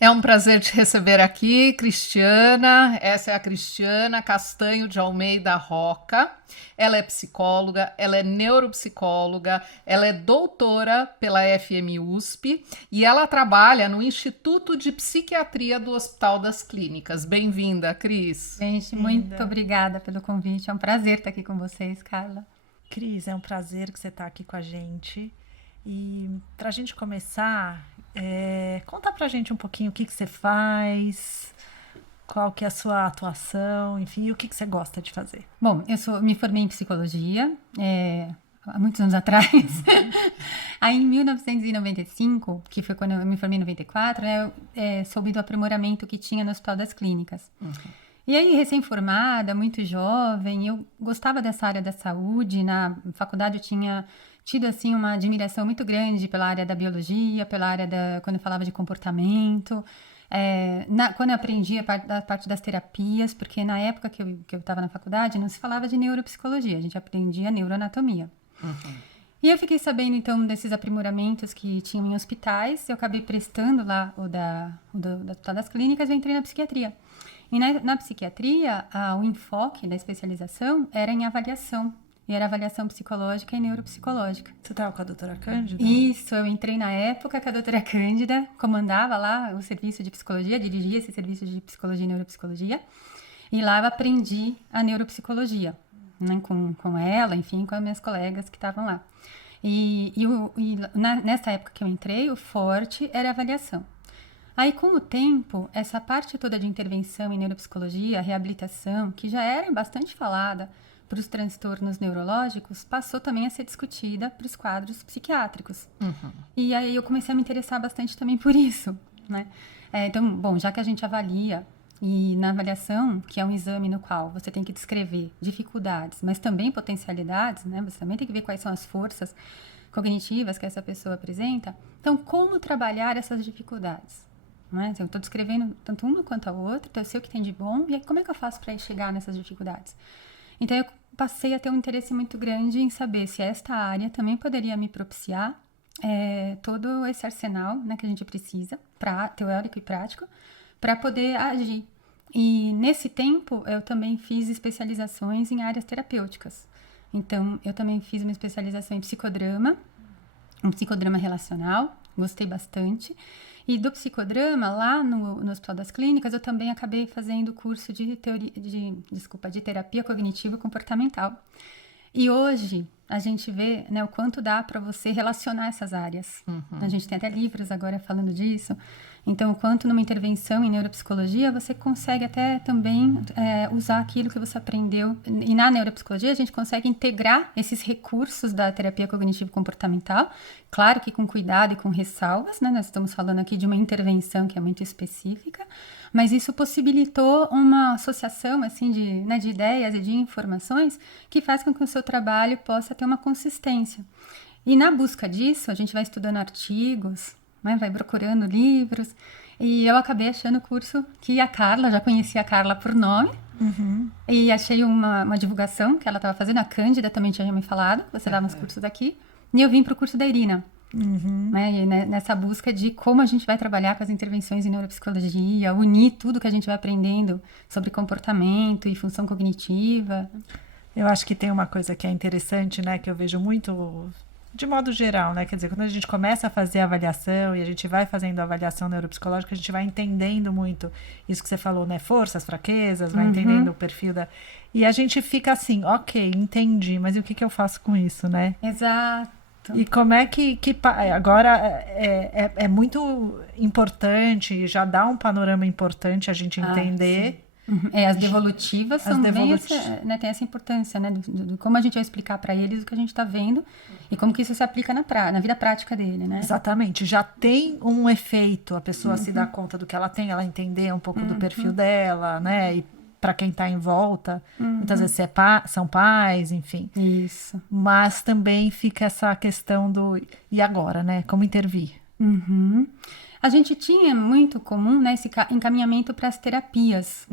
É um prazer te receber aqui, Cristiana. Essa é a Cristiana Castanho de Almeida Roca. Ela é psicóloga, ela é neuropsicóloga, ela é doutora pela FMUSP e ela trabalha no Instituto de Psiquiatria do Hospital das Clínicas. Bem-vinda, Cris. Gente, muito Linda. obrigada pelo convite. É um prazer estar aqui com vocês, Carla. Cris, é um prazer que você está aqui com a gente. E para a gente começar, conta para a gente um pouquinho o que você faz, qual que é a sua atuação, enfim, e o que você gosta de fazer. Bom, me formei em psicologia há muitos anos atrás. Aí, em 1995, que foi quando eu me formei em 94, né, eu soube do aprimoramento que tinha no Hospital das Clínicas. E aí, recém-formada, muito jovem, eu gostava dessa área da saúde. Na faculdade eu tinha tido, assim, uma admiração muito grande pela área da biologia, pela área quando eu falava de comportamento. Quando eu aprendi a parte das terapias, porque na época que eu estava na faculdade, não se falava de neuropsicologia, a gente aprendia neuroanatomia. E eu fiquei sabendo, então, desses aprimoramentos que tinham em hospitais. Eu acabei prestando lá o Hospital das Clínicas e eu entrei na psiquiatria. E na psiquiatria, o enfoque da especialização era em avaliação. E era avaliação psicológica e neuropsicológica. Você estava com a doutora Cândida? Isso, eu entrei na época que a doutora Cândida comandava lá o serviço de psicologia, dirigia esse serviço de psicologia e neuropsicologia. E lá eu aprendi a neuropsicologia, né, com ela, enfim, com as minhas colegas que estavam lá. Nessa época que eu entrei, o forte era a avaliação. Aí, com o tempo, essa parte toda de intervenção em neuropsicologia, reabilitação, que já era bastante falada para os transtornos neurológicos, passou também a ser discutida para os quadros psiquiátricos. E aí eu comecei a me interessar bastante também por isso, né? Então, bom, já que a gente avalia, e na avaliação, que é um exame no qual você tem que descrever dificuldades, mas também potencialidades, né? Você também tem que ver quais são as forças cognitivas que essa pessoa apresenta. Então, como trabalhar essas dificuldades? Né? Então, eu estou descrevendo tanto uma quanto a outra, então eu sei o que tem de bom, e aí como é que eu faço para chegar nessas dificuldades? Então, eu passei a ter um interesse muito grande em saber se esta área também poderia me propiciar todo esse arsenal, né, que a gente precisa, teórico e prático, para poder agir. E nesse tempo, eu também fiz especializações em áreas terapêuticas. Então, eu também fiz uma especialização em psicodrama, um psicodrama relacional, gostei bastante. E do psicodrama, lá no Hospital das Clínicas, eu também acabei fazendo curso de terapia cognitiva comportamental. E hoje, a gente vê, né, o quanto dá para você relacionar essas áreas. A gente tem até livros agora falando disso. Então, o quanto numa intervenção em neuropsicologia, você consegue até também usar aquilo que você aprendeu. E na neuropsicologia, a gente consegue integrar esses recursos da terapia cognitivo-comportamental, claro que com cuidado e com ressalvas, né? Nós estamos falando aqui de uma intervenção que é muito específica, mas isso possibilitou uma associação assim, de ideias e de informações que faz com que o seu trabalho possa ter uma consistência. E na busca disso, a gente vai estudando artigos, né, vai procurando livros, e eu acabei achando o curso que a Carla, já conhecia a Carla por nome, e achei uma divulgação que ela estava fazendo, a Cândida também tinha me falado, você dava uns cursos aqui, e eu vim para o curso da Irina. Né, e nessa busca de como a gente vai trabalhar com as intervenções em neuropsicologia, unir tudo que a gente vai aprendendo sobre comportamento e função cognitiva. Eu acho que tem uma coisa que é interessante, né, que eu vejo muito de modo geral, né, quer dizer, quando a gente começa a fazer a avaliação e a gente vai fazendo a avaliação neuropsicológica, a gente vai entendendo muito isso que você falou, né, forças, fraquezas, vai entendendo o perfil e a gente fica assim, ok, entendi, mas e o que eu faço com isso, né? Exato. E como é que agora é muito importante, já dá um panorama importante a gente entender. As devolutivas são bem né, tem essa importância, né, de como a gente vai explicar para eles o que a gente está vendo e como que isso se aplica na vida prática dele, né? Exatamente, já tem um efeito, a pessoa se dá conta do que ela tem, ela entender um pouco do perfil dela, né, e para quem está em volta, muitas vezes são pais, enfim. Isso. Mas também fica essa questão e agora, né, como intervir? A gente tinha muito comum, né, esse encaminhamento para as terapias.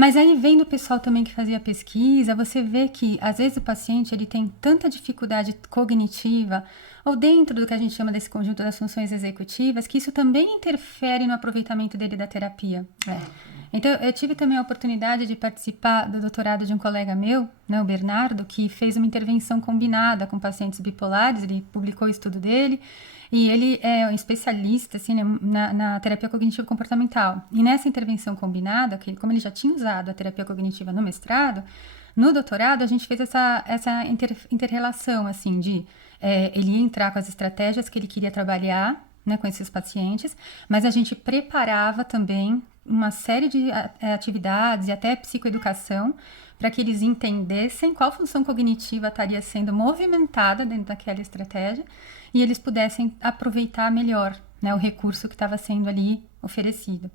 Mas aí vendo o pessoal também que fazia pesquisa, você vê que às vezes o paciente ele tem tanta dificuldade cognitiva ou dentro do que a gente chama desse conjunto das funções executivas, que isso também interfere no aproveitamento dele da terapia. Então, eu tive também a oportunidade de participar do doutorado de um colega meu, né, o Bernardo, que fez uma intervenção combinada com pacientes bipolares, ele publicou o estudo dele, e ele é um especialista assim, né, na terapia cognitivo-comportamental. E nessa intervenção combinada, que como ele já tinha usado a terapia cognitiva no mestrado, no doutorado a gente fez essa inter-relação, assim, de ele ia entrar com as estratégias que ele queria trabalhar, né, com esses pacientes, mas a gente preparava também uma série de atividades e até psicoeducação para que eles entendessem qual função cognitiva estaria sendo movimentada dentro daquela estratégia e eles pudessem aproveitar melhor, né, o recurso que estava sendo ali oferecido.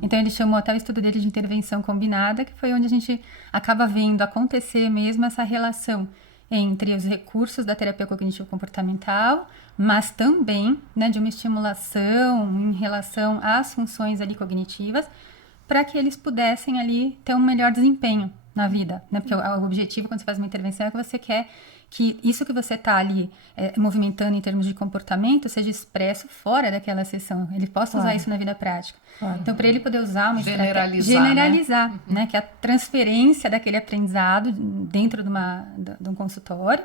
Então ele chamou até o estudo dele de intervenção combinada, que foi onde a gente acaba vendo acontecer mesmo essa relação entre os recursos da terapia cognitivo-comportamental, mas também, né, de uma estimulação em relação às funções ali cognitivas, para que eles pudessem ali ter um melhor desempenho na vida, né? Porque o objetivo quando você faz uma intervenção é que você quer que isso que você está ali movimentando em termos de comportamento seja expresso fora daquela sessão. Ele possa usar isso na vida prática. Então, para ele poder usar uma generalizar, né? Que é a transferência daquele aprendizado dentro de um consultório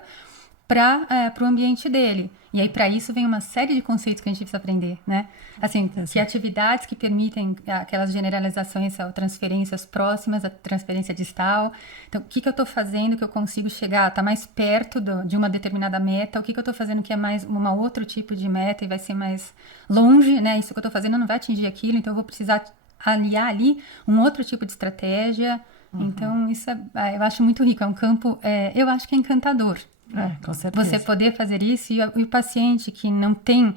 para o ambiente dele. E aí, para isso, vem uma série de conceitos que a gente precisa aprender, né? Assim, que atividades que permitem aquelas generalizações ou transferências próximas, a transferência distal. Então, o que eu estou fazendo que eu consigo chegar, tá mais perto de uma determinada meta, o que eu estou fazendo que é mais um outro tipo de meta e vai ser mais longe, né? Isso que eu estou fazendo não vai atingir aquilo, então eu vou precisar aliar ali um outro tipo de estratégia. Então, isso eu acho muito rico, é um campo, eu acho que é encantador. Com certeza. Você poder fazer isso e o paciente que não tem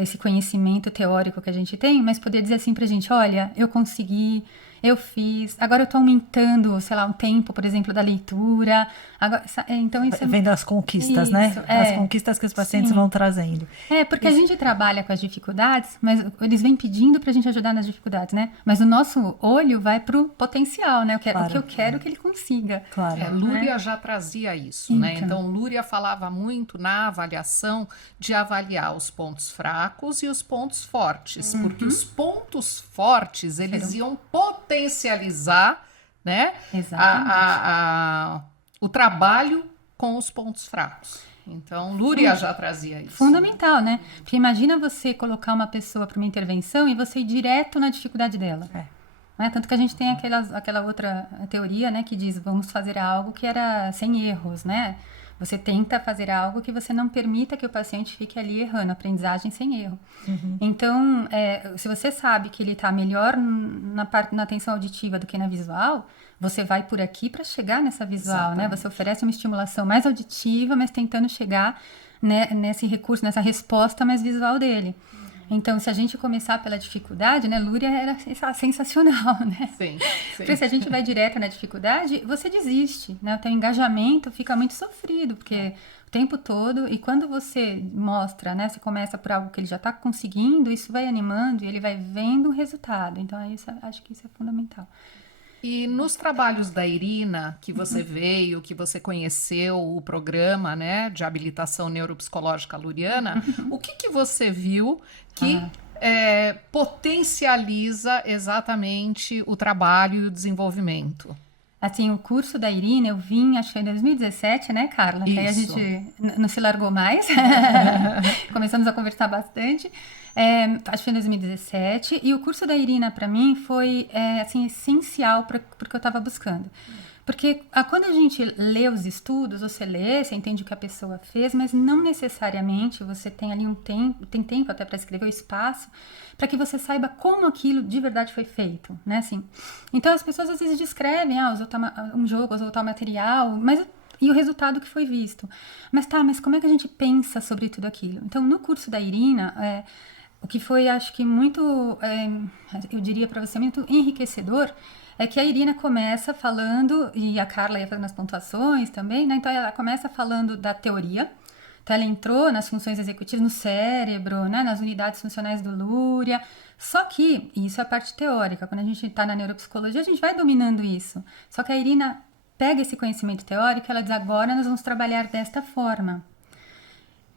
esse conhecimento teórico que a gente tem, mas poder dizer assim pra gente, olha, eu consegui, eu fiz, agora eu tô aumentando, sei lá, um tempo, por exemplo, da leitura. Agora, então isso vendo as conquistas, isso, né? As conquistas que os pacientes vão trazendo. Porque a gente trabalha com as dificuldades, mas eles vêm pedindo pra gente ajudar nas dificuldades, né? Mas o nosso olho vai pro potencial, né? O que eu quero que ele consiga. Claro. Lúria já trazia isso, né? Então, Lúria falava muito na avaliação de avaliar os pontos fracos e os pontos fortes, porque os pontos fortes, eles iam potencializar, né, o trabalho com os pontos fracos. Então, Lúria já trazia isso. Fundamental, né? Porque imagina você colocar uma pessoa para uma intervenção e você ir direto na dificuldade dela. Né? Tanto que a gente tem aquela outra teoria, né, que diz, vamos fazer algo que era sem erros, né? Você tenta fazer algo que você não permita que o paciente fique ali errando, aprendizagem sem erro. Então, se você sabe que ele está melhor na atenção auditiva do que na visual, você vai por aqui para chegar nessa visual, né? Você oferece uma estimulação mais auditiva, mas tentando chegar, né, nesse recurso, nessa resposta mais visual dele. Então, se a gente começar pela dificuldade, né, Lúria era sensacional, né? Sim. Porque se a gente vai direto na dificuldade, você desiste, né? O teu engajamento fica muito sofrido, porque o tempo todo, e quando você mostra, né, você começa por algo que ele já está conseguindo, isso vai animando e ele vai vendo o resultado. Então, acho que isso é fundamental. E nos trabalhos da Irina, que você veio, que você conheceu o programa, né, de habilitação neuropsicológica luriana, o que você viu que potencializa exatamente o trabalho e o desenvolvimento? Assim, o curso da Irina, eu vim, acho que foi em 2017, né, Carla? Isso. Aí a gente não se largou mais. Começamos a conversar bastante. Acho que foi em 2017. E o curso da Irina, para mim, foi assim, essencial para o que eu estava buscando. Porque quando a gente lê os estudos, você lê, você entende o que a pessoa fez, mas não necessariamente você tem ali tem tempo até para escrever o espaço, para que você saiba como aquilo de verdade foi feito, né? Assim, então as pessoas às vezes descrevem, usou um jogo, usou tal material, e o resultado que foi visto. Mas como é que a gente pensa sobre tudo aquilo? Então, no curso da Irina, o que foi, acho que muito, eu diria para você, muito enriquecedor, é que a Irina começa falando, e a Carla ia fazendo as pontuações também, né? Então ela começa falando da teoria. Então ela entrou nas funções executivas, no cérebro, né? Nas unidades funcionais do Lúria, Só que, isso é a parte teórica, quando a gente está na neuropsicologia, a gente vai dominando isso. Só que a Irina pega esse conhecimento teórico e ela diz, agora nós vamos trabalhar desta forma.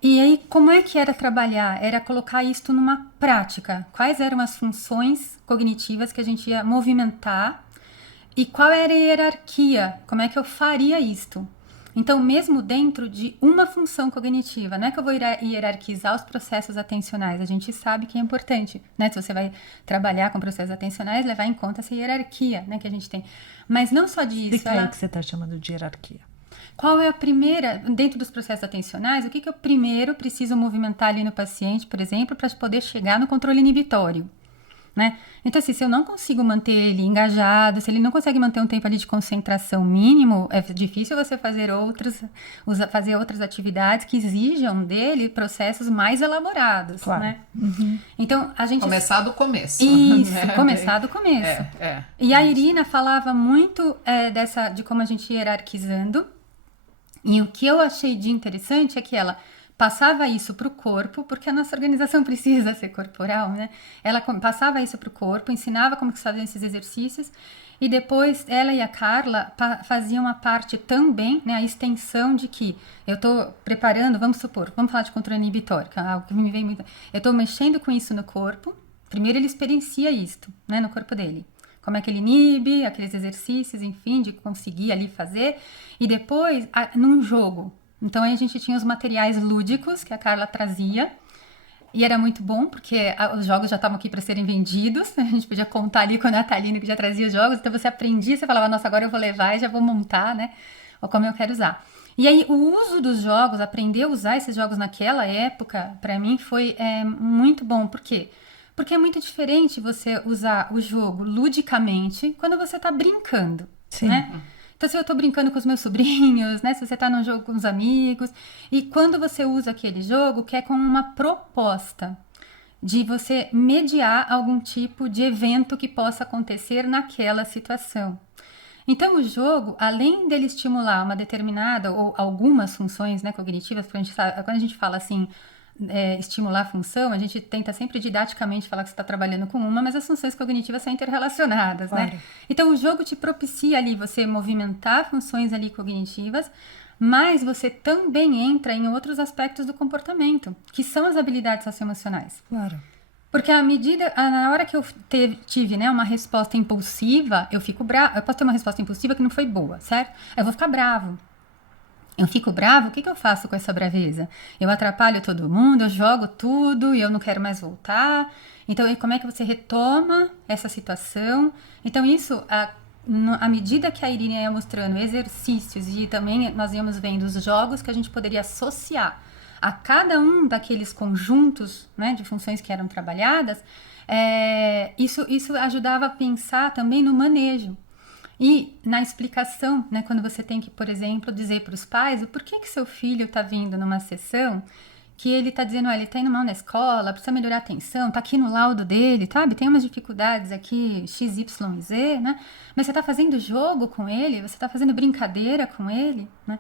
E aí, como é que era trabalhar? Era colocar isto numa prática. Quais eram as funções cognitivas que a gente ia movimentar e qual era a hierarquia? Como é que eu faria isto? Então, mesmo dentro de uma função cognitiva, não é que eu vou hierarquizar os processos atencionais, a gente sabe que é importante, né? Se você vai trabalhar com processos atencionais, levar em conta essa hierarquia, né, que a gente tem. Mas não só disso. Explica aí que você está chamando de hierarquia. Qual é a primeira, dentro dos processos atencionais, o que eu primeiro preciso movimentar ali no paciente, por exemplo, para poder chegar no controle inibitório, né? Então, assim, se eu não consigo manter ele engajado, se ele não consegue manter um tempo ali de concentração mínimo, é difícil você fazer outras atividades que exijam dele processos mais elaborados, claro, né? Então, a gente... Começar do começo. Isso, começar do começo. E a Isso. Irina falava muito de como a gente ia hierarquizando. E o que eu achei de interessante é que ela passava isso para o corpo, porque a nossa organização precisa ser corporal, né? Ela passava isso para o corpo, ensinava como que se faziam esses exercícios, e depois ela e a Carla faziam a parte também, né, a extensão de que eu estou preparando, vamos falar de controle inibitório, que é algo que me vem muito... Eu estou mexendo com isso no corpo, primeiro ele experiencia isto, né, no corpo dele. Como é que ele inibe, aqueles exercícios, enfim, de conseguir ali fazer, e depois, num jogo. Então, aí a gente tinha os materiais lúdicos que a Carla trazia, e era muito bom, porque os jogos já estavam aqui para serem vendidos, a gente podia contar ali com a Natalina, que já trazia os jogos, então você aprendia, você falava, nossa, agora eu vou levar e já vou montar, né, ou como eu quero usar. E aí, o uso dos jogos, aprender a usar esses jogos naquela época, para mim, foi muito bom, por quê? Porque é muito diferente você usar o jogo ludicamente quando você está brincando, Sim. Né? Então, se eu estou brincando com os meus sobrinhos, né? Se você está num jogo com os amigos, e quando você usa aquele jogo, que é com uma proposta de você mediar algum tipo de evento que possa acontecer naquela situação. Então, o jogo, além dele estimular uma determinada ou algumas funções, né, cognitivas, quando a gente fala assim, estimular a função, a gente tenta sempre didaticamente falar que você está trabalhando com uma, mas as funções cognitivas são interrelacionadas, claro, né? Então, o jogo te propicia ali você movimentar funções ali cognitivas, mas você também entra em outros aspectos do comportamento, que são as habilidades socioemocionais. Claro. Porque na hora que eu tive, né, uma resposta impulsiva, eu fico brava. Eu posso ter uma resposta impulsiva que não foi boa, certo? Eu vou ficar bravo. Eu fico bravo, o que eu faço com essa braveza? Eu atrapalho todo mundo, eu jogo tudo e eu não quero mais voltar. Então, como é que você retoma essa situação? Então, isso, à medida que a Irina ia mostrando exercícios e também nós íamos vendo os jogos que a gente poderia associar a cada um daqueles conjuntos, né, de funções que eram trabalhadas, isso ajudava a pensar também no manejo. E na explicação, né, quando você tem que, por exemplo, dizer para os pais o porquê que seu filho está vindo numa sessão que ele está dizendo, ele está indo mal na escola, precisa melhorar a atenção, está aqui no laudo dele, sabe? Tem umas dificuldades aqui, X, Y, Z, né? Mas você está fazendo jogo com ele, você está fazendo brincadeira com ele, né?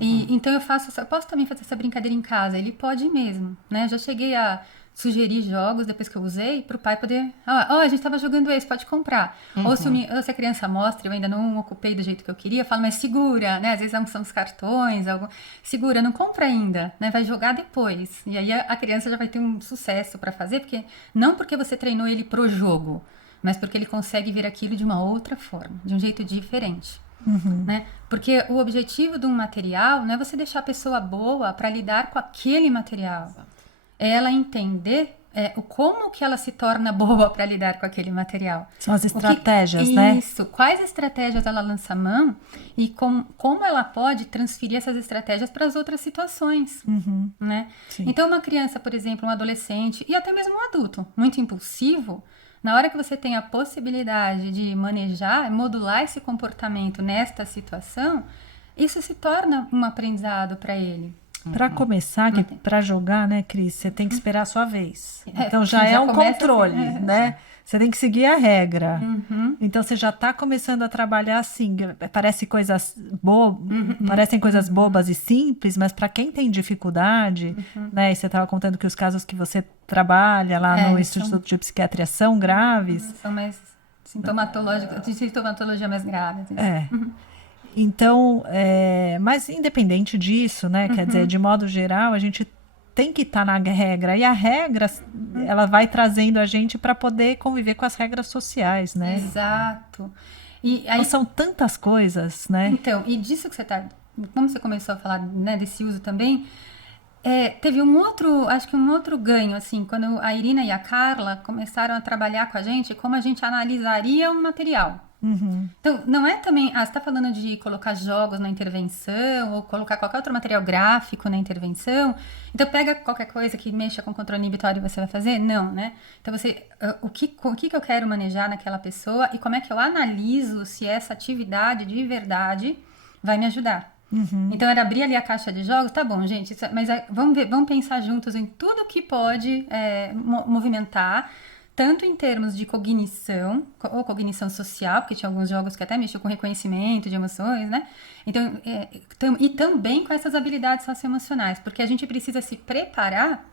E, então eu posso também fazer essa brincadeira em casa, ele pode mesmo, né? Eu já cheguei a sugerir jogos depois que eu usei para o pai poder, a gente estava jogando esse, pode comprar. Ou se a criança mostra, eu ainda não ocupei do jeito que eu queria, eu falo, mas segura, né? Às vezes são os cartões, segura, não compra ainda, né? Vai jogar depois. E aí a criança já vai ter um sucesso para fazer, não porque você treinou ele pro jogo, mas porque ele consegue ver aquilo de uma outra forma, de um jeito diferente. Né? Porque o objetivo de um material não é você deixar a pessoa boa para lidar com aquele material. É ela entender como que ela se torna boa para lidar com aquele material. São as estratégias, né? Isso. Quais estratégias ela lança a mão e como ela pode transferir essas estratégias para as outras situações, né? Então, uma criança, por exemplo, um adolescente e até mesmo um adulto muito impulsivo, na hora que você tem a possibilidade de manejar, modular esse comportamento nesta situação, isso se torna um aprendizado para ele. Para começar, para jogar, né, Cris, você tem que esperar a sua vez. Então já é um começa controle, assim, né? Você tem que seguir a regra. Então você já está começando a trabalhar assim. Parecem coisas bobas e simples, mas para quem tem dificuldade, né? E você estava contando que os casos que você trabalha lá no Instituto de Psiquiatria são graves. São mais sintomatológicos, de sintomatologia mais grave. Então, mas independente disso, né? Quer dizer, de modo geral, a gente tem que estar na regra. E a regra, ela vai trazendo a gente para poder conviver com as regras sociais, né? Exato. E aí, então, são tantas coisas, né? Então, e disso que você está... Como você começou a falar, né, desse uso também, teve acho que um outro ganho, assim, quando a Irina e a Carla começaram a trabalhar com a gente, como a gente analisaria um material. Então, não é também... você está falando de colocar jogos na intervenção ou colocar qualquer outro material gráfico na intervenção. Então, pega qualquer coisa que mexa com controle inibitório e você vai fazer? Não, né? Então, o que eu quero manejar naquela pessoa e como é que eu analiso se essa atividade de verdade vai me ajudar. Então, era abrir ali a caixa de jogos. Tá bom, gente, mas vamos pensar juntos em tudo que pode movimentar, tanto em termos de cognição, ou cognição social, porque tinha alguns jogos que até mexiam com reconhecimento de emoções, né? Então, e também com essas habilidades socioemocionais, porque a gente precisa se preparar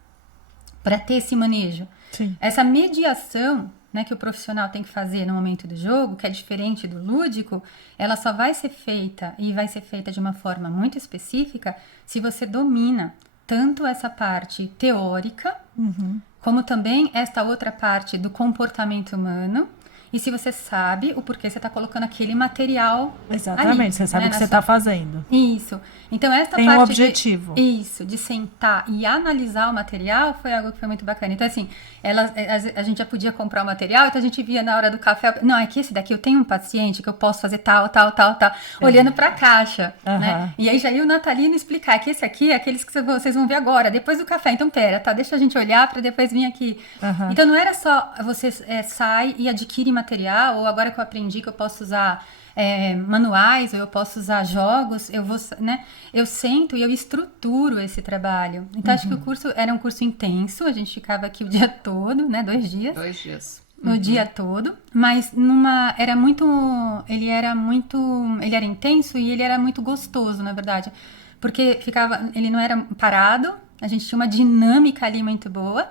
para ter esse manejo. Sim. Essa mediação, né, que o profissional tem que fazer no momento do jogo, que é diferente do lúdico, ela só vai ser feita, e vai ser feita de uma forma muito específica, se você domina tanto essa parte teórica, como também esta outra parte do comportamento humano, e se você sabe o porquê você está colocando aquele material. Exatamente, ali, você sabe né, o que você está fazendo. Isso. Então, esta tem parte um objetivo. De sentar e analisar o material foi algo que foi muito bacana. Então, assim, a gente já podia comprar o material, então a gente via na hora do café, não, é que esse daqui eu tenho um paciente que eu posso fazer tal, olhando para a caixa, né? E aí já ia o Natalino explicar que esse aqui é aqueles que vocês vão ver agora, depois do café. Então, pera, tá, deixa a gente olhar para depois vir aqui. Então, não era só você sai e adquire material, ou agora que eu aprendi que eu posso usar manuais, ou eu posso usar jogos, eu sento e eu estruturo esse trabalho. Então, acho que o curso era um curso intenso, a gente ficava aqui o dia todo, né, 2 dias. 2 dias. O dia todo, mas ele era intenso e ele era muito gostoso, na verdade, porque ele não era parado, a gente tinha uma dinâmica ali muito boa,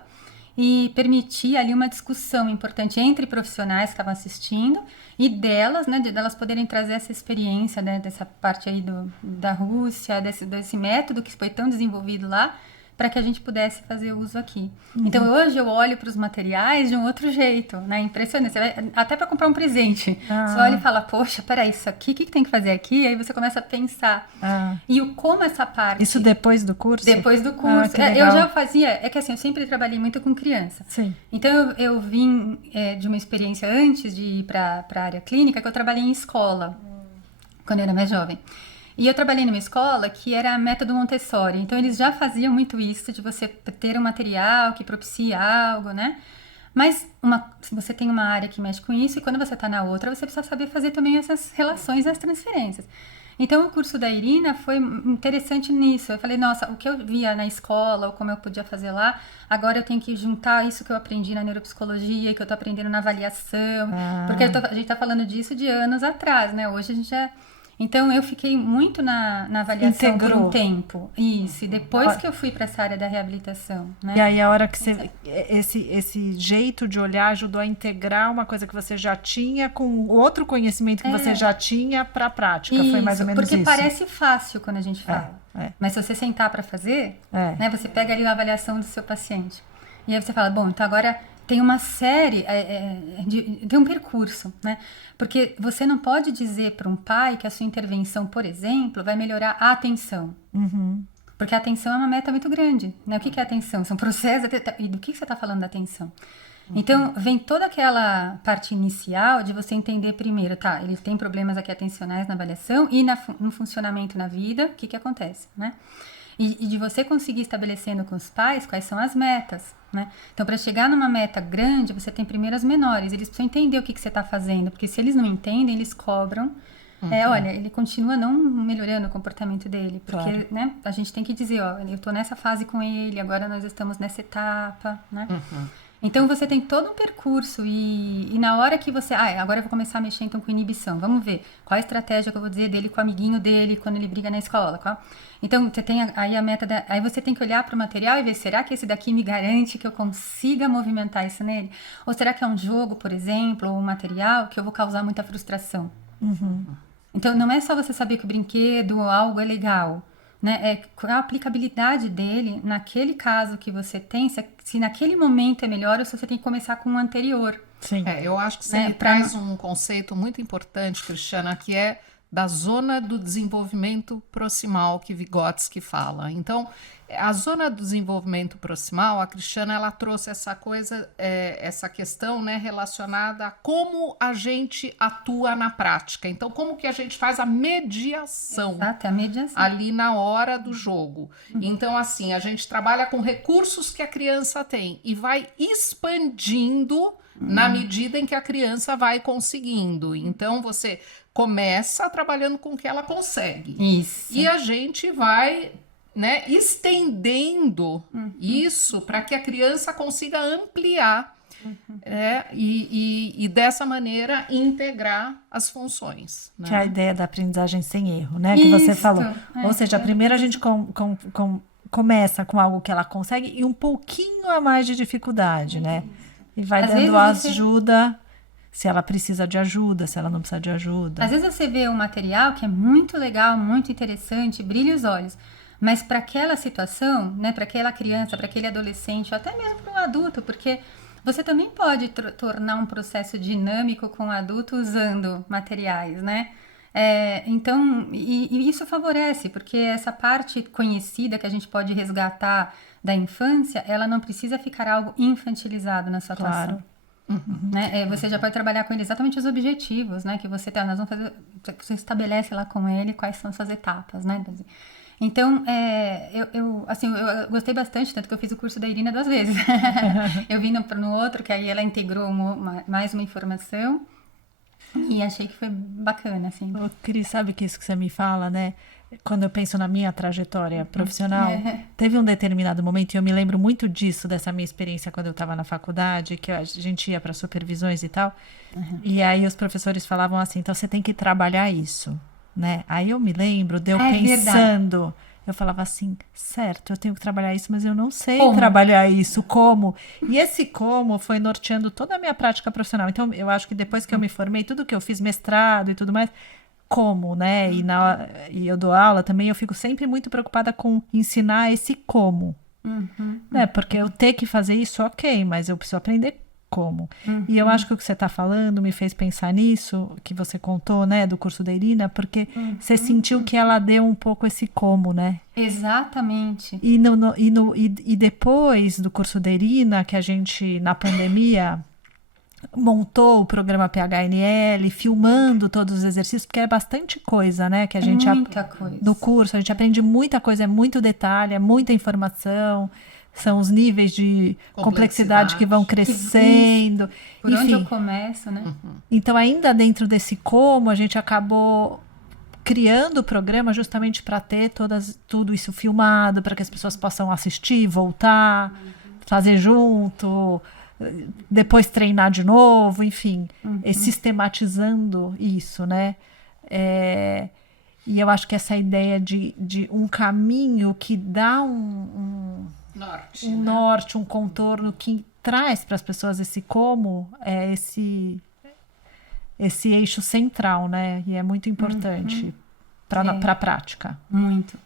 e permitia ali uma discussão importante entre profissionais que estavam assistindo e delas, né, delas poderem trazer essa experiência, né, dessa parte aí da Rússia, desse método que foi tão desenvolvido lá, para que a gente pudesse fazer uso aqui. Então, hoje eu olho para os materiais de um outro jeito, né? Impressionante. Você vai, até para comprar um presente. Você olha e fala, poxa, peraí, isso aqui, o que tem que fazer aqui? Aí você começa a pensar. E como essa parte... Isso depois do curso? Depois do curso. Eu já fazia... É que assim, eu sempre trabalhei muito com criança. Sim. Então, eu vim de uma experiência antes de ir para a área clínica, que eu trabalhei em escola, quando eu era mais jovem. E eu trabalhei numa escola que era método Montessori. Então, eles já faziam muito isso, de você ter um material que propicia algo, né? Mas se você tem uma área que mexe com isso, e quando você está na outra, você precisa saber fazer também essas relações e as transferências. Então, o curso da Irina foi interessante nisso. Eu falei, nossa, o que eu via na escola, ou como eu podia fazer lá, agora eu tenho que juntar isso que eu aprendi na neuropsicologia, que eu estou aprendendo na avaliação. Porque a gente está falando disso de anos atrás, né? Hoje a gente já... Então, eu fiquei muito na avaliação por um tempo. Isso, e depois que eu fui para essa área da reabilitação, né? E aí, a hora que esse jeito de olhar ajudou a integrar uma coisa que você já tinha com outro conhecimento que você já tinha para a prática. Foi mais ou menos porque isso. Parece fácil quando a gente fala. Mas se você sentar para fazer, né, você pega ali uma avaliação do seu paciente. E aí você fala, bom, então agora... Tem uma série, tem um percurso, né? Porque você não pode dizer para um pai que a sua intervenção, por exemplo, vai melhorar a atenção. Porque a atenção é uma meta muito grande, né? O que é atenção? São processos... E do que você está falando da atenção? Então, vem toda aquela parte inicial de você entender primeiro, tá, ele tem problemas aqui atencionais na avaliação e no funcionamento na vida, o que acontece, né? E de você conseguir estabelecendo com os pais quais são as metas, né? Então, para chegar numa meta grande, você tem primeiro as menores. Eles precisam entender o que você está fazendo, porque se eles não entendem, eles cobram Olha, ele continua não melhorando o comportamento dele, porque, Claro. né, a gente tem que dizer, ó, eu tô nessa fase com ele, agora nós estamos nessa etapa, né? Então você tem todo um percurso e na hora que você, agora eu vou começar a mexer então com inibição, vamos ver qual a estratégia que eu vou dizer dele com o amiguinho dele quando ele briga na escola, Então você tem aí a meta aí você tem que olhar para o material e ver, será que esse daqui me garante que eu consiga movimentar isso nele? Ou será que é um jogo, por exemplo, ou um material que eu vou causar muita frustração? Então, não é só você saber que o brinquedo ou algo é legal, né? É qual a aplicabilidade dele naquele caso que você tem, se naquele momento é melhor ou se você tem que começar com o anterior. Sim. Eu acho que você Né, me traz um conceito muito importante, Cristiana, que é da zona do desenvolvimento proximal que Vygotsky fala. Então, a zona do desenvolvimento proximal, a Cristiana, ela trouxe essa coisa, essa questão, né, relacionada a como a gente atua na prática. Então, como que a gente faz a mediação Exato, é a mediação. ali na hora do jogo. Então, assim, a gente trabalha com recursos que a criança tem e vai expandindo na medida em que a criança vai conseguindo. Então, você começa trabalhando com o que ela consegue. Isso. E a gente vai, né, estendendo isso para que a criança consiga ampliar e dessa maneira integrar as funções. Né? Que é a ideia da aprendizagem sem erro, né? Que você Isso. falou. Ou seja, primeiro a gente começa com algo que ela consegue e um pouquinho a mais de dificuldade, né? E vai Às dando vezes ajuda, se ela precisa de ajuda, se ela não precisa de ajuda. Às vezes você vê um material que é muito legal, muito interessante, brilha os olhos. Mas para aquela situação, né, para aquela criança, para aquele adolescente, ou até mesmo para um adulto, porque você também pode tornar um processo dinâmico com o adulto usando materiais, né? Então, e isso favorece, porque essa parte conhecida que a gente pode resgatar da infância, ela não precisa ficar algo infantilizado na sua atuação. Né? Você já pode trabalhar com ele exatamente os objetivos, né? Que você tem. Nós vamos fazer. Você estabelece lá com ele quais são suas etapas, né? Então, eu gostei bastante, tanto que eu fiz o curso da Irina 2 vezes. Eu vim no outro, que aí ela integrou mais uma informação e achei que foi bacana, assim. Ô, Cris, sabe que isso que você me fala, né? Quando eu penso na minha trajetória profissional, teve um determinado momento, e eu me lembro muito disso, dessa minha experiência quando eu estava na faculdade, que a gente ia para supervisões e tal, e aí os professores falavam assim, então você tem que trabalhar isso, né? Aí eu me lembro de eu pensando, eu falava assim, certo, eu tenho que trabalhar isso, mas eu não sei trabalhar isso, como? E esse como foi norteando toda a minha prática profissional. Então, eu acho que depois que eu me formei, tudo que eu fiz, mestrado e tudo mais, como, né? E eu dou aula também, eu fico sempre muito preocupada com ensinar esse como. Né? Porque eu ter que fazer isso, ok, mas eu preciso aprender como. E eu acho que o que você está falando me fez pensar nisso, que você contou, né, do curso da Irina, porque você sentiu que ela deu um pouco esse como, né? Exatamente. E depois do curso da Irina, que a gente, na pandemia, montou o programa PHNL, filmando todos os exercícios, porque é bastante coisa, né? Que a gente muita coisa. No curso, a gente aprende muita coisa, é muito detalhe, é muita informação, são os níveis de complexidade que vão crescendo. Por onde eu começo, né? Então, ainda dentro desse como, a gente acabou criando o programa justamente para ter tudo isso filmado, para que as pessoas possam assistir, voltar, fazer junto, depois treinar de novo, enfim, sistematizando isso, né? E eu acho que essa ideia de um caminho que dá um norte, um contorno que traz para as pessoas esse como, esse eixo central, né? E é muito importante para a prática. Muito.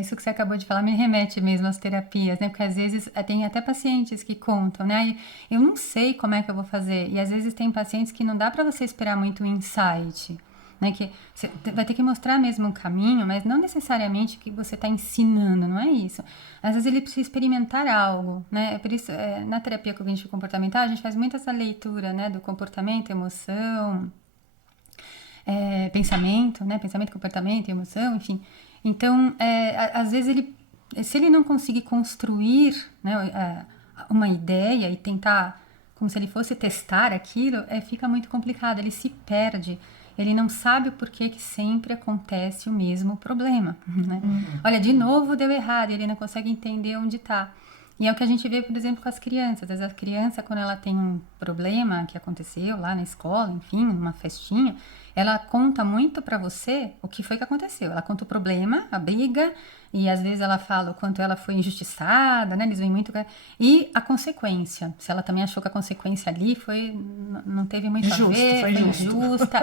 Isso que você acabou de falar me remete mesmo às terapias, né? Porque às vezes tem até pacientes que contam, né? E eu não sei como é que eu vou fazer. E às vezes tem pacientes que não dá para você esperar muito insight, né? Que você vai ter que mostrar mesmo um caminho, mas não necessariamente que você está ensinando, não é isso. Às vezes ele precisa experimentar algo, né? Por isso, na terapia cognitivo comportamental, a gente faz muito essa leitura, né? Do comportamento, emoção, pensamento, né? Pensamento, comportamento, emoção, enfim. Então, às vezes, se ele não conseguir construir, né, uma ideia e tentar, como se ele fosse testar aquilo, fica muito complicado, ele se perde. ele não sabe o porquê que sempre acontece o mesmo problema, né? Olha, de novo deu errado, ele não consegue entender onde está. E é o que a gente vê, por exemplo, com as crianças. Às vezes a criança, quando ela tem um problema que aconteceu lá na escola, enfim, numa festinha, ela conta muito para você o que foi que aconteceu. Ela conta o problema, a briga, e às vezes ela fala o quanto ela foi injustiçada, né? Eles vêm muito... E a consequência. Se ela também achou que a consequência ali não teve muito a ver, foi injusta.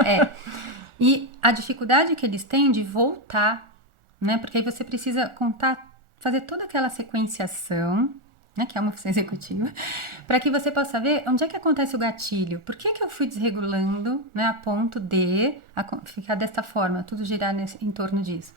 E a dificuldade que eles têm de voltar, né? Porque aí você precisa contar, fazer toda aquela sequenciação, né, que é uma função executiva, para que você possa ver onde é que acontece o gatilho. Por que eu fui desregulando, né, a ponto de ficar desta forma, tudo girar em torno disso.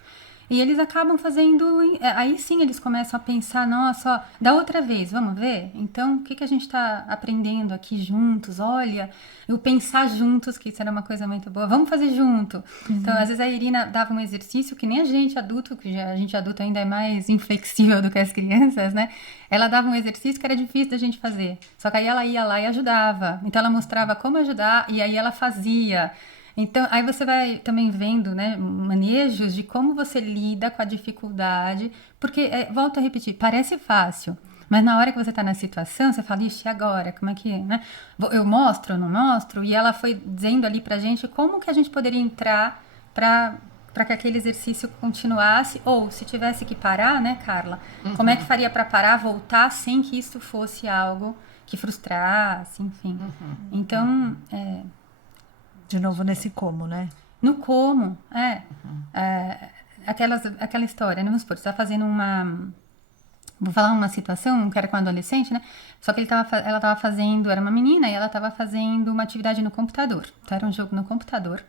E eles acabam fazendo, aí sim eles começam a pensar, nossa, ó, da outra vez, vamos ver? Então, o que a gente está aprendendo aqui juntos? Olha, o pensar juntos, que isso era uma coisa muito boa, vamos fazer junto. Então, às vezes a Irina dava um exercício que nem a gente adulto, que a gente adulto ainda é mais inflexível do que as crianças, né? Ela dava um exercício que era difícil da gente fazer, só que aí ela ia lá e ajudava. Então, ela mostrava como ajudar e aí ela fazia. Então, aí você vai também vendo, né, manejos de como você lida com a dificuldade, porque, volto a repetir, parece fácil, mas na hora que você está na situação, você fala, ixi, agora, como é que, né? Eu mostro ou não mostro? E ela foi dizendo ali pra gente como que a gente poderia entrar para que aquele exercício continuasse, ou se tivesse que parar, né, Carla? Como é que faria para parar, voltar, sem que isso fosse algo que frustrasse, enfim. Então, de novo nesse como, né? No como, aquela história, né? Vamos supor, você tá fazendo vou falar uma situação, que era com um adolescente, né? Só que ela tava fazendo, era uma menina, e ela tava fazendo uma atividade no computador. Então, era um jogo no computador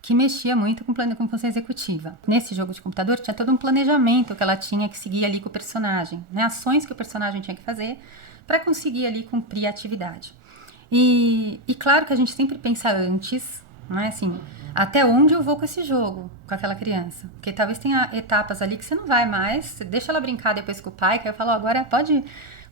que mexia muito com função executiva. Nesse jogo de computador, tinha todo um planejamento que ela tinha que seguir ali com o personagem, né? Ações que o personagem tinha que fazer para conseguir ali cumprir a atividade. E claro que a gente sempre pensa antes, né? Assim, até onde eu vou com esse jogo, com aquela criança. Porque talvez tenha etapas ali que você não vai mais, você deixa ela brincar depois com o pai, que aí eu falo, agora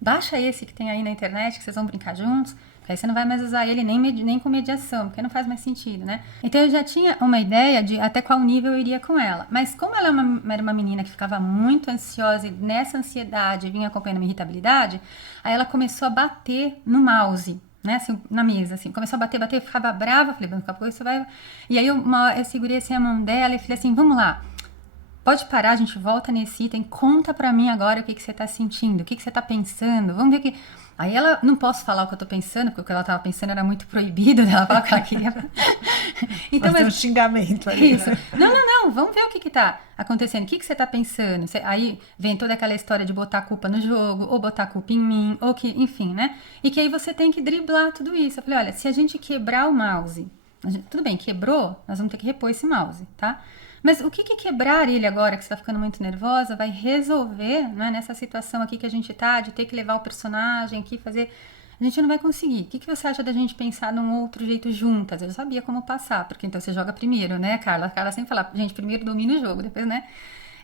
baixa esse que tem aí na internet, que vocês vão brincar juntos, que aí você não vai mais usar ele nem com mediação, porque não faz mais sentido, né? Então eu já tinha uma ideia de até qual nível eu iria com ela. Mas como ela era uma menina que ficava muito ansiosa e nessa ansiedade vinha acompanhando a minha irritabilidade, aí ela começou a bater no mouse, né, assim, na mesa, assim, começou a bater, eu ficava brava, falei, daqui a pouco isso vai... E aí eu segurei assim a mão dela e falei assim, vamos lá, pode parar, a gente volta nesse item, conta pra mim agora o que você tá sentindo, o que você tá pensando, vamos ver que... Aí ela, não posso falar o que eu tô pensando, porque o que ela tava pensando era muito proibido, ela falava que ela queria... Então, mas um xingamento ali, isso. Né? Não, vamos ver o que tá acontecendo, o que você tá pensando. Aí vem toda aquela história de botar a culpa no jogo, ou botar a culpa em mim, ou que, enfim, né? E que aí você tem que driblar tudo isso. Eu falei, olha, se a gente quebrar o mouse, tudo bem, quebrou, nós vamos ter que repor esse mouse, tá? Mas o que quebrar ele agora, que você tá ficando muito nervosa, vai resolver, né, nessa situação aqui que a gente tá, de ter que levar o personagem aqui, fazer... A gente não vai conseguir. O que você acha da gente pensar num outro jeito juntas? Eu sabia como passar, porque então você joga primeiro, né, Carla? A Carla sempre fala, gente, primeiro domina o jogo, depois, né?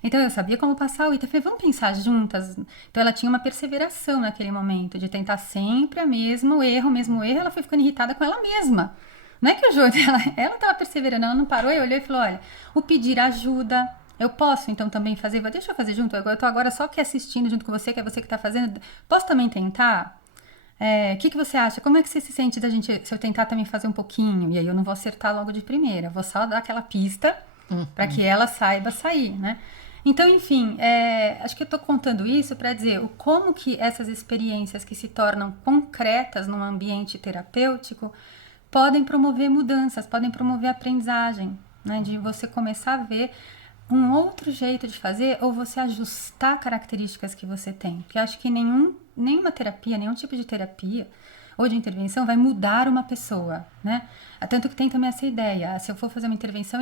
Então eu sabia como passar o item. Eu falei, vamos pensar juntas. Então ela tinha uma perseveração naquele momento, de tentar sempre o mesmo erro, ela foi ficando irritada com ela mesma. Não é que o jogo dela, ela estava perseverando, ela não parou e olhou e falou, olha, o pedir ajuda, eu posso então também fazer, deixa eu fazer junto, eu tô agora só que assistindo junto com você, que é você que tá fazendo, posso também tentar? O que você acha? Como é que você se sente se eu tentar também fazer um pouquinho? E aí eu não vou acertar logo de primeira, vou só dar aquela pista para que ela saiba sair, né? Então, enfim, acho que eu tô contando isso para dizer como que essas experiências que se tornam concretas num ambiente terapêutico podem promover mudanças, podem promover aprendizagem, né? De você começar a ver um outro jeito de fazer ou você ajustar características que você tem. Porque acho que nenhuma terapia, nenhum tipo de terapia ou de intervenção vai mudar uma pessoa, né? Tanto que tem também essa ideia, se eu for fazer uma intervenção,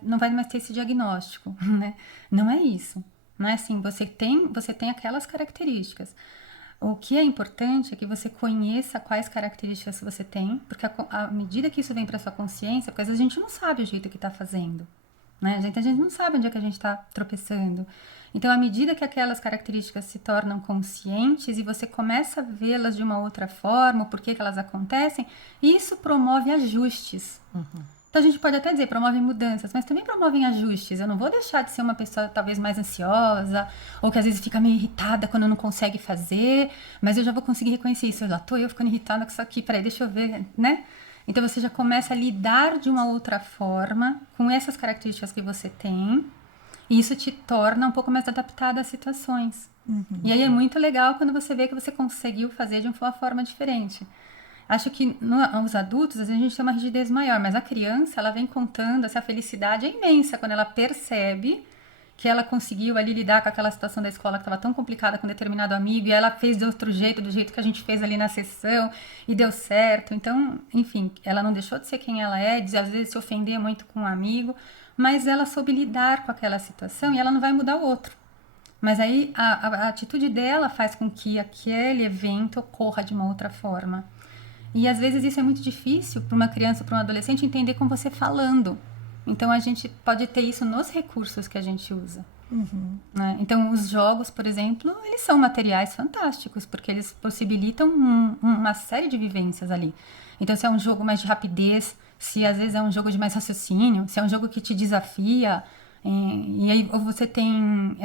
não vai mais ter esse diagnóstico, né? Não é isso. Não é assim, você tem aquelas características. O que é importante é que você conheça quais características você tem, porque à medida que isso vem para sua consciência, porque às vezes a gente não sabe o jeito que está fazendo, né? A gente não sabe onde é que a gente está tropeçando. Então, à medida que aquelas características se tornam conscientes e você começa a vê-las de uma outra forma, por que elas acontecem, isso promove ajustes. Então a gente pode até dizer, promovem mudanças, mas também promovem ajustes. Eu não vou deixar de ser uma pessoa talvez mais ansiosa, ou que às vezes fica meio irritada quando não consegue fazer, mas eu já vou conseguir reconhecer isso. Lá tô eu ficando irritada com isso aqui, peraí, deixa eu ver, né? Então você já começa a lidar de uma outra forma com essas características que você tem, e isso te torna um pouco mais adaptada às situações. E aí é muito legal quando você vê que você conseguiu fazer de uma forma diferente. Acho que nos adultos, às vezes a gente tem uma rigidez maior, mas a criança, ela vem contando, essa felicidade é imensa quando ela percebe que ela conseguiu ali lidar com aquela situação da escola que estava tão complicada com determinado amigo, e ela fez de outro jeito, do jeito que a gente fez ali na sessão, e deu certo. Então, enfim, ela não deixou de ser quem ela é, de às vezes se ofender muito com um amigo, mas ela soube lidar com aquela situação e ela não vai mudar o outro. Mas aí a atitude dela faz com que aquele evento ocorra de uma outra forma. E às vezes isso é muito difícil para uma criança, para um adolescente entender com você falando. Então a gente pode ter isso nos recursos que a gente usa. Né? Então os jogos, por exemplo, eles são materiais fantásticos, porque eles possibilitam uma série de vivências ali. Então se é um jogo mais de rapidez, se às vezes é um jogo de mais raciocínio, se é um jogo que te desafia, e aí ou você tem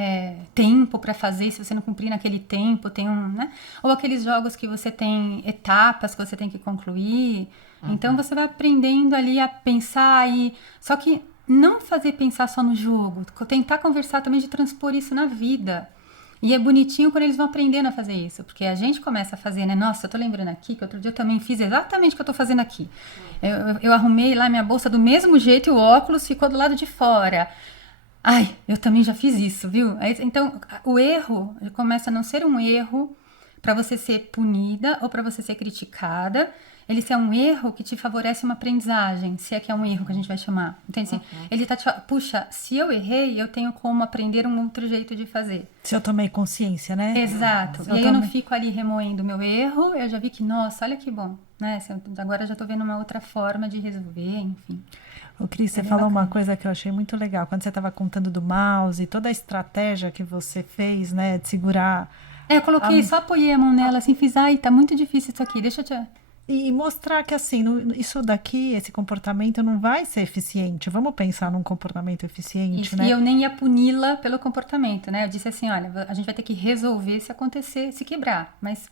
tempo para fazer, se você não cumprir naquele tempo, tem né? Ou aqueles jogos que você tem etapas que você tem que concluir. Então você vai aprendendo ali a pensar, só que não fazer pensar só no jogo, tentar conversar também de transpor isso na vida. E é bonitinho quando eles vão aprendendo a fazer isso, porque a gente começa a fazer, né? Nossa, eu tô lembrando aqui que outro dia eu também fiz exatamente o que eu tô fazendo aqui. Eu arrumei lá minha bolsa do mesmo jeito e o óculos ficou do lado de fora. Ai, eu também já fiz isso, viu? Então, o erro começa a não ser um erro para você ser punida ou para você ser criticada. Ele é um erro que te favorece uma aprendizagem, se é que é um erro que a gente vai chamar. Entende? Assim, ele tá te falando, puxa, se eu errei, eu tenho como aprender um outro jeito de fazer. Se eu tomei consciência, né? Exato. E aí eu não fico ali remoendo o meu erro, eu já vi que, nossa, olha que bom, né? Agora eu já tô vendo uma outra forma de resolver, enfim. Ô, Cris, você falou uma coisa que eu achei muito legal. Quando você estava contando do mouse, toda a estratégia que você fez, né, de segurar... Eu coloquei, só apoiei a mão nela, assim, fiz, ai, tá muito difícil isso aqui, deixa eu te... E mostrar que, assim, isso daqui, esse comportamento não vai ser eficiente. Vamos pensar num comportamento eficiente, isso, né? E eu nem ia puni-la pelo comportamento, né? Eu disse assim, olha, a gente vai ter que resolver se acontecer, se quebrar, mas...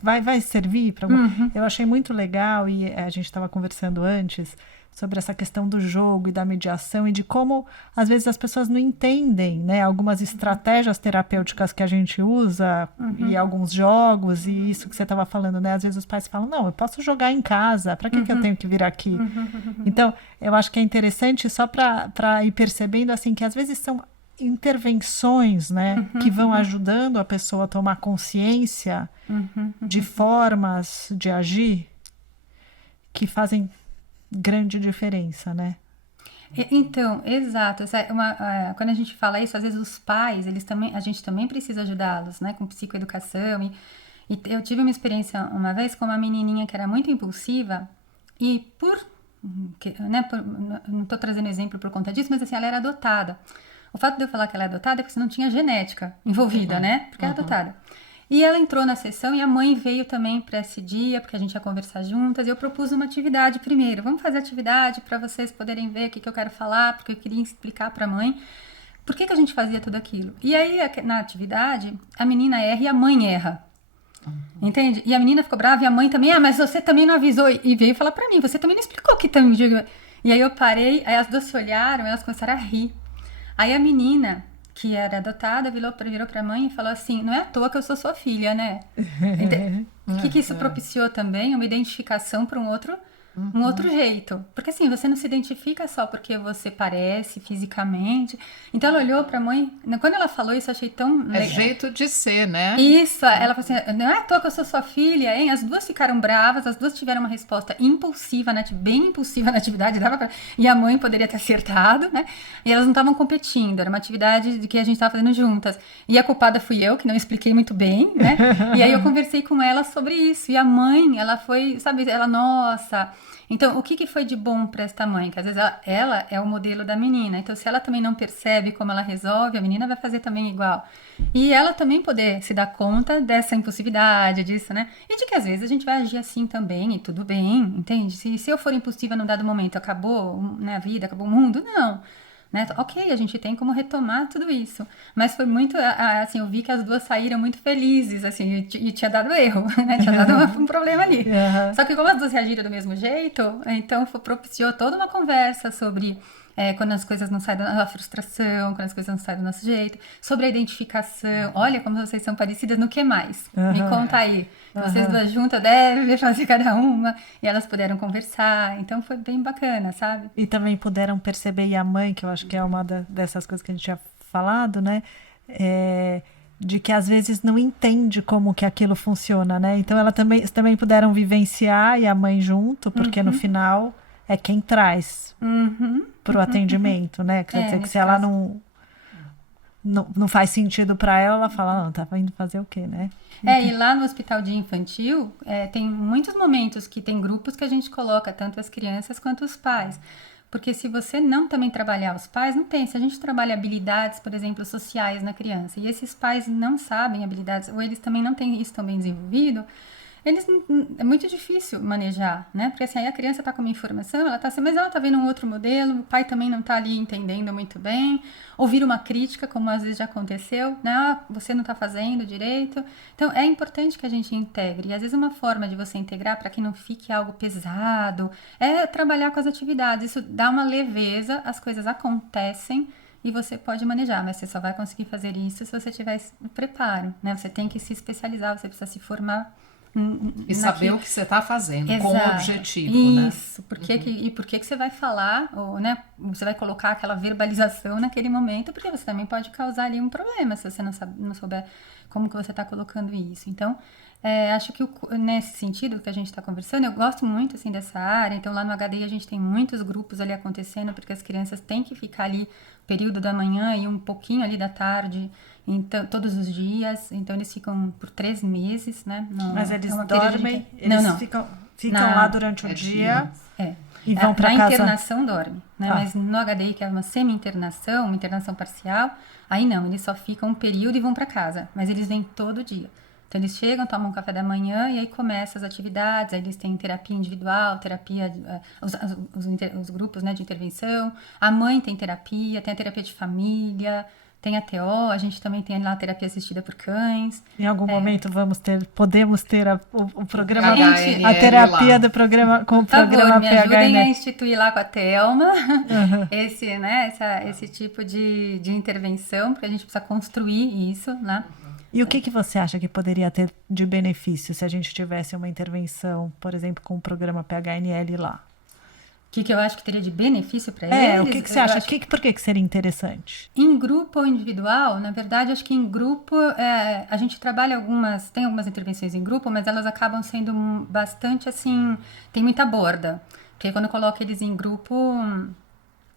vai servir para alguma... Eu achei muito legal, e a gente estava conversando antes sobre essa questão do jogo e da mediação e de como, às vezes, as pessoas não entendem, né? Algumas estratégias terapêuticas que a gente usa e alguns jogos, e isso que você estava falando, né? Às vezes os pais falam, não, eu posso jogar em casa, para que eu tenho que vir aqui? Então, eu acho que é interessante só para ir percebendo, assim, que às vezes são intervenções, né, que vão ajudando a pessoa a tomar consciência de formas de agir que fazem grande diferença, né? Então, exato. Quando a gente fala isso, às vezes os pais, a gente também precisa ajudá-los, né, com psicoeducação. E eu tive uma experiência uma vez com uma menininha que era muito impulsiva e não estou trazendo exemplo por conta disso, mas assim, ela era adotada. O fato de eu falar que ela é adotada é porque você não tinha genética envolvida, né? Porque é adotada. E ela entrou na sessão e a mãe veio também para esse dia, porque a gente ia conversar juntas, e eu propus uma atividade primeiro. Vamos fazer atividade para vocês poderem ver o que eu quero falar, porque eu queria explicar para a mãe por que a gente fazia tudo aquilo. E aí, na atividade, a menina erra e a mãe erra. Entende? E a menina ficou brava e a mãe também, mas você também não avisou. E veio falar para mim, você também não explicou que também... E aí eu parei, aí as duas se olharam, elas começaram a rir. Aí a menina, que era adotada, virou pra mãe e falou assim, não é à toa que eu sou sua filha, né? O que isso propiciou também? Uma identificação para um outro jeito. Porque assim, você não se identifica só porque você parece fisicamente. Então ela olhou pra mãe, quando ela falou isso, eu achei tão... É jeito de ser, né? Isso, ela falou assim, não é à toa que eu sou sua filha, hein? As duas ficaram bravas, as duas tiveram uma resposta impulsiva, bem impulsiva na atividade, e a mãe poderia ter acertado, né? E elas não estavam competindo, era uma atividade que a gente estava fazendo juntas. E a culpada fui eu, que não expliquei muito bem, né? E aí eu conversei com ela sobre isso, e a mãe, ela foi, sabe, ela, nossa... Então, o que foi de bom para esta mãe? Que às vezes ela é o modelo da menina. Então, se ela também não percebe como ela resolve, a menina vai fazer também igual. E ela também poder se dar conta dessa impulsividade, disso, né? E de que às vezes a gente vai agir assim também e tudo bem, entende? Se eu for impulsiva num dado momento, acabou, né, a vida, acabou o mundo, não. Né? Ok, a gente tem como retomar tudo isso. Mas foi muito, assim, eu vi que as duas saíram muito felizes, assim, e tinha dado erro, né? Tinha dado um problema ali. Só que como as duas reagiram do mesmo jeito, então propiciou toda uma conversa sobre quando as coisas não saem da frustração, quando as coisas não saem do nosso jeito, sobre a identificação. Olha como vocês são parecidas no que mais. Me conta aí. Vocês duas juntas devem fazer cada uma. E elas puderam conversar. Então foi bem bacana, sabe? E também puderam perceber, e a mãe, que eu acho que é uma dessas coisas que a gente tinha falado, né? De que às vezes não entende como que aquilo funciona, né? Então ela também puderam vivenciar e a mãe junto, porque no final é quem traz pro atendimento, né? Quer dizer que se ela não faz sentido para ela, ela fala, não, tá indo fazer o quê, né? E lá no hospital de infantil, tem muitos momentos que tem grupos que a gente coloca tanto as crianças quanto os pais. Porque se você não também trabalhar os pais, não tem. Se a gente trabalha habilidades, por exemplo, sociais na criança, e esses pais não sabem habilidades, ou eles também não têm isso tão bem desenvolvido, é muito difícil manejar, né? Porque assim, aí a criança tá com uma informação, ela tá assim, mas ela tá vendo um outro modelo, o pai também não tá ali entendendo muito bem, ouvir uma crítica, como às vezes já aconteceu, né? Você não tá fazendo direito. Então, é importante que a gente integre. E às vezes uma forma de você integrar para que não fique algo pesado é trabalhar com as atividades. Isso dá uma leveza, as coisas acontecem e você pode manejar, mas você só vai conseguir fazer isso se você tiver o preparo, né? Você tem que se especializar, você precisa se formar e saber o que você está fazendo, com o objetivo, isso, né? E por que você vai falar, ou, né, você vai colocar aquela verbalização naquele momento, porque você também pode causar ali um problema, se você não souber como que você está colocando isso. Então, acho que nesse sentido que a gente está conversando, eu gosto muito, assim, dessa área. Então, lá no HDI a gente tem muitos grupos ali acontecendo, porque as crianças têm que ficar ali período da manhã e um pouquinho ali da tarde, então, todos os dias. Então, eles ficam por 3 meses, né? Mas eles dormem? Eles ficam lá durante o dia? E vão para casa? Na internação dorme, né? Mas no HDI, que é uma semi-internação, uma internação parcial, aí não, eles só ficam um período e vão para casa. Mas eles vêm todo dia. Então, eles chegam, tomam um café da manhã e aí começam as atividades. Aí eles têm terapia individual, terapia, os grupos, né, de intervenção. A mãe tem a terapia de família, tem a TO, a gente também tem lá a terapia assistida por cães. Em algum momento podemos ter o programa, a terapia do programa com o programa me ajudem a instituir lá com a Thelma esse tipo de intervenção, porque a gente precisa construir isso, né? E o que você acha que poderia ter de benefício se a gente tivesse uma intervenção, por exemplo, com o programa PHNL lá? O que eu acho que teria de benefício para eles? O que você acha? Por que seria interessante? Em grupo ou individual, na verdade, acho que em grupo a gente trabalha tem algumas intervenções em grupo, mas elas acabam sendo bastante assim, tem muita borda. Porque quando eu coloco eles em grupo,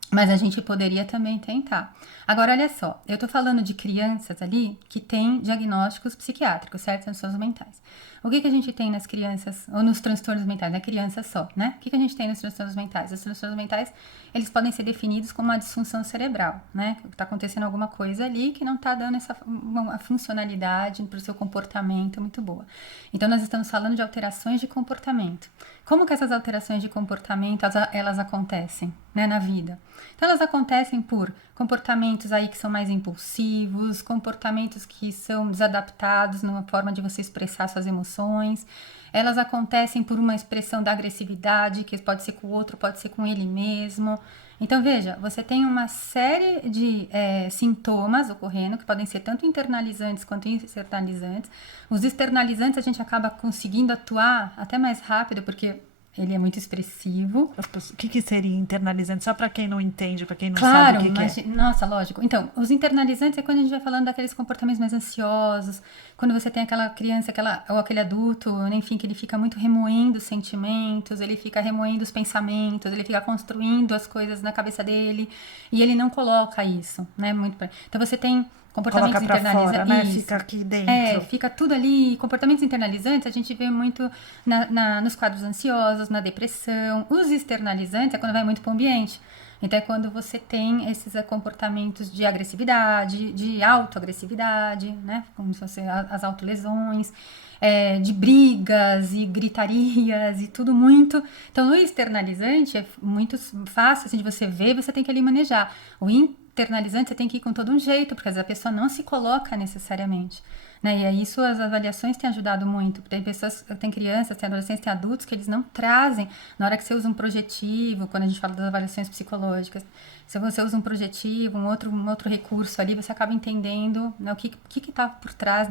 mas a gente poderia também tentar. Agora, olha só, eu tô falando de crianças ali que têm diagnósticos psiquiátricos, certo? Transtornos mentais. O que a gente tem nas crianças, ou nos transtornos mentais, na criança só, né? O que a gente tem nos transtornos mentais? Os transtornos mentais, eles podem ser definidos como uma disfunção cerebral, né? Tá acontecendo alguma coisa ali que não tá dando uma funcionalidade pro seu comportamento muito boa. Então, nós estamos falando de alterações de comportamento. Como que essas alterações de comportamento, elas acontecem, né, na vida? Então, elas acontecem por comportamentos aí que são mais impulsivos, comportamentos que são desadaptados numa forma de você expressar suas emoções. Elas acontecem por uma expressão da agressividade, que pode ser com o outro, pode ser com ele mesmo. Então, veja, você tem uma série de sintomas ocorrendo, que podem ser tanto internalizantes quanto externalizantes. Os externalizantes a gente acaba conseguindo atuar até mais rápido, porque ele é muito expressivo. O que seria internalizante? Só para quem não entende, para quem não sabe o que é. Nossa, lógico. Então, os internalizantes é quando a gente vai falando daqueles comportamentos mais ansiosos, quando você tem aquela criança, ou aquele adulto, enfim, que ele fica muito remoendo os sentimentos, ele fica remoendo os pensamentos, ele fica construindo as coisas na cabeça dele, e ele não coloca isso, né? Então, você tem Comportamentos Coloca pra fora, né? isso. Fica aqui dentro. Fica tudo ali. Comportamentos internalizantes a gente vê muito nos quadros ansiosos, na depressão. Os externalizantes é quando vai muito para o ambiente. Então é quando você tem esses comportamentos de agressividade, de autoagressividade, né? Como se fossem as autolesões, de brigas e gritarias e tudo muito. Então no externalizante é muito fácil assim, de você ver e você tem que ali manejar. O internalizante você tem que ir com todo um jeito, porque às vezes a pessoa não se coloca necessariamente. Né? E aí as avaliações têm ajudado muito. Tem pessoas, tem crianças, tem adolescentes, tem adultos que eles não trazem. Na hora que você usa um projetivo, quando a gente fala das avaliações psicológicas, se você usa um projetivo, um outro recurso ali, você acaba entendendo, né, o que está por trás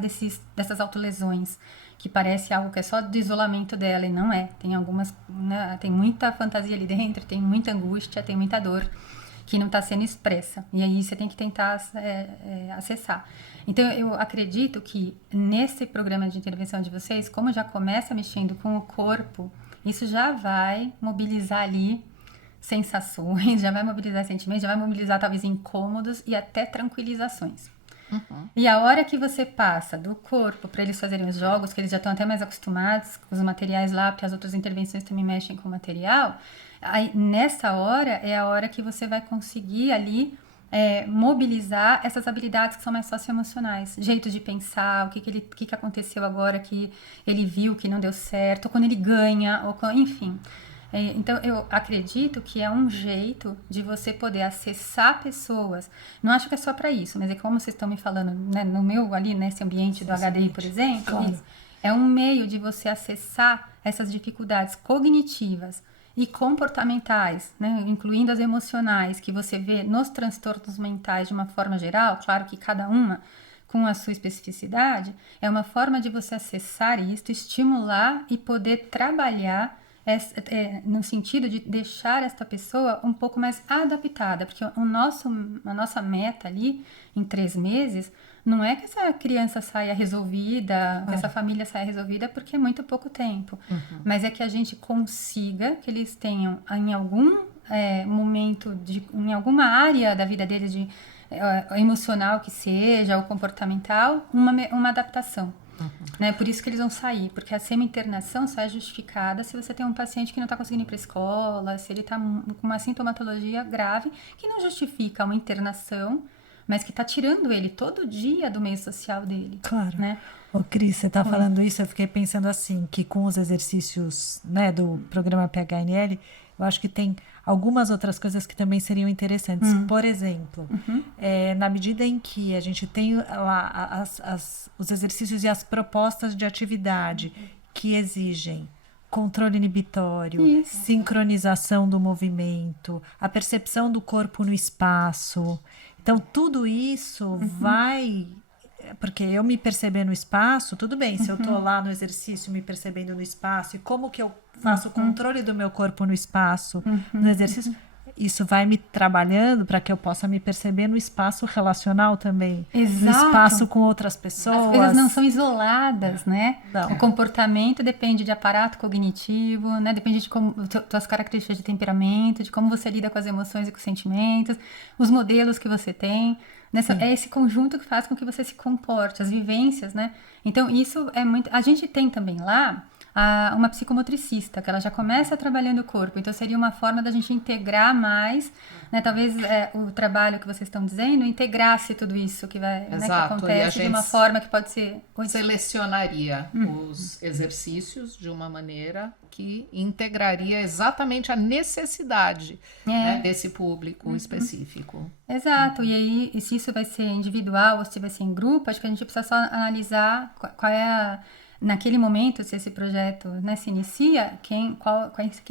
dessas autolesões, que parece algo que é só do isolamento dela, e não é. Tem algumas, né, tem muita fantasia ali dentro, tem muita angústia, tem muita dor que não está sendo expressa. E aí você tem que tentar acessar. Então, eu acredito que nesse programa de intervenção de vocês, como já começa mexendo com o corpo, isso já vai mobilizar ali sensações, já vai mobilizar sentimentos, já vai mobilizar talvez incômodos e até tranquilizações. Uhum. E a hora que você passa do corpo para eles fazerem os jogos, que eles já estão até mais acostumados com os materiais lá, porque as outras intervenções também mexem com o material, aí, nessa hora é a hora que você vai conseguir ali mobilizar essas habilidades que são mais socioemocionais, jeito de pensar, o que aconteceu agora que ele viu que não deu certo, ou quando ele ganha, enfim. Então, eu acredito que é um jeito de você poder acessar pessoas. Não acho que é só para isso, mas é como vocês estão me falando, né, no meu ali, nesse ambiente do HDI, por exemplo, claro. É um meio de você acessar essas dificuldades cognitivas e comportamentais, né, incluindo as emocionais, que você vê nos transtornos mentais de uma forma geral, claro que cada uma com a sua especificidade, é uma forma de você acessar isso, estimular e poder trabalhar no sentido de deixar esta pessoa um pouco mais adaptada, porque a nossa meta ali, em 3 meses, não é que essa criança saia resolvida, que essa família saia resolvida, porque é muito pouco tempo, mas é que a gente consiga que eles tenham em algum momento, em alguma área da vida deles, emocional que seja, ou comportamental, uma adaptação. Né? Por isso que eles vão sair, porque a semi-internação só é justificada se você tem um paciente que não está conseguindo ir para a escola, se ele está com uma sintomatologia grave, que não justifica uma internação, mas que está tirando ele todo dia do meio social dele. Claro. Né? Ô, Cris, você está falando isso, eu fiquei pensando assim, que com os exercícios, né, do programa PHNL, eu acho que tem algumas outras coisas que também seriam interessantes. Por exemplo, na medida em que a gente tem lá os exercícios e as propostas de atividade que exigem controle inibitório, sincronização do movimento, a percepção do corpo no espaço. Então, tudo isso vai... Porque eu me perceber no espaço, tudo bem, se eu tô lá no exercício me percebendo no espaço, e como que eu faço o controle do meu corpo no espaço, no exercício, isso vai me trabalhando para que eu possa me perceber no espaço relacional também. Exato. No espaço com outras pessoas. As coisas não são isoladas, né? Não. O comportamento depende de aparato cognitivo, né? Depende de tuas características de temperamento, de como você lida com as emoções e com os sentimentos, os modelos que você tem. É esse conjunto que faz com que você se comporte, as vivências, né? Então, isso é muito... A gente tem também lá uma psicomotricista, que ela já começa trabalhando o corpo. Então, seria uma forma da gente integrar mais, né? Talvez o trabalho que vocês estão dizendo integrasse tudo isso que vai, né, que acontece de uma forma que pode ser... Selecionaria os exercícios de uma maneira que integraria exatamente a necessidade, né, desse público específico. Exato, e aí, se isso vai ser individual ou se vai ser em grupo, acho que a gente precisa só analisar qual é naquele momento, se esse projeto, né, se inicia, quem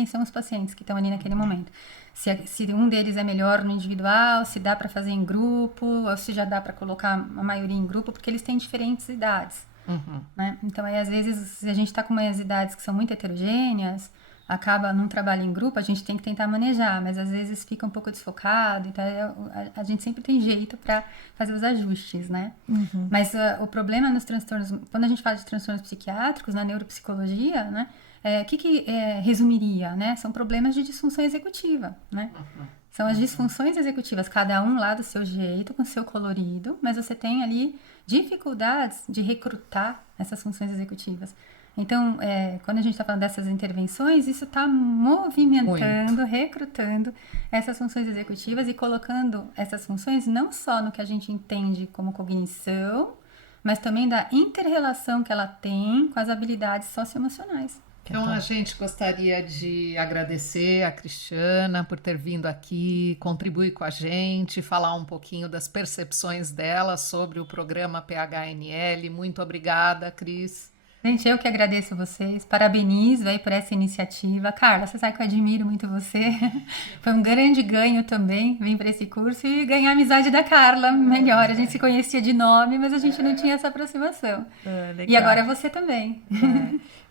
são os pacientes que estão ali naquele momento. Se um deles é melhor no individual, se dá para fazer em grupo, ou se já dá para colocar a maioria em grupo, porque eles têm diferentes idades. Né? Então, aí, às vezes, se a gente está com umas idades que são muito heterogêneas, acaba num trabalho em grupo, a gente tem que tentar manejar, mas às vezes fica um pouco desfocado, então a gente sempre tem jeito para fazer os ajustes, né? Mas o problema nos transtornos, quando a gente fala de transtornos psiquiátricos, na neuropsicologia, né? O que resumiria, né? São problemas de disfunção executiva, né? São as disfunções executivas, cada um lá do seu jeito, com seu colorido, mas você tem ali dificuldades de recrutar essas funções executivas. Então, quando a gente está falando dessas intervenções, isso está movimentando, recrutando essas funções executivas e colocando essas funções não só no que a gente entende como cognição, mas também da inter-relação que ela tem com as habilidades socioemocionais. Então, a gente gostaria de agradecer a Cristiana por ter vindo aqui, contribuir com a gente, falar um pouquinho das percepções dela sobre o programa PHNL. Muito obrigada, Cris. Gente, eu que agradeço vocês, parabenizo aí por essa iniciativa. Carla, você sabe que eu admiro muito você. Foi um grande ganho também vir para esse curso e ganhar a amizade da Carla melhor. A gente se conhecia de nome, mas a gente não tinha essa aproximação. E agora você também.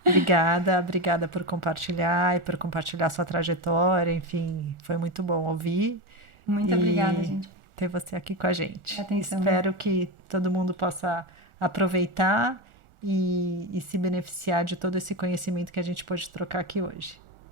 Obrigada por compartilhar e por compartilhar sua trajetória. Enfim, foi muito bom ouvir. Muito obrigada, gente. Ter você aqui com a gente. Atenção. Espero que todo mundo possa aproveitar e se beneficiar de todo esse conhecimento que a gente pôde trocar aqui hoje.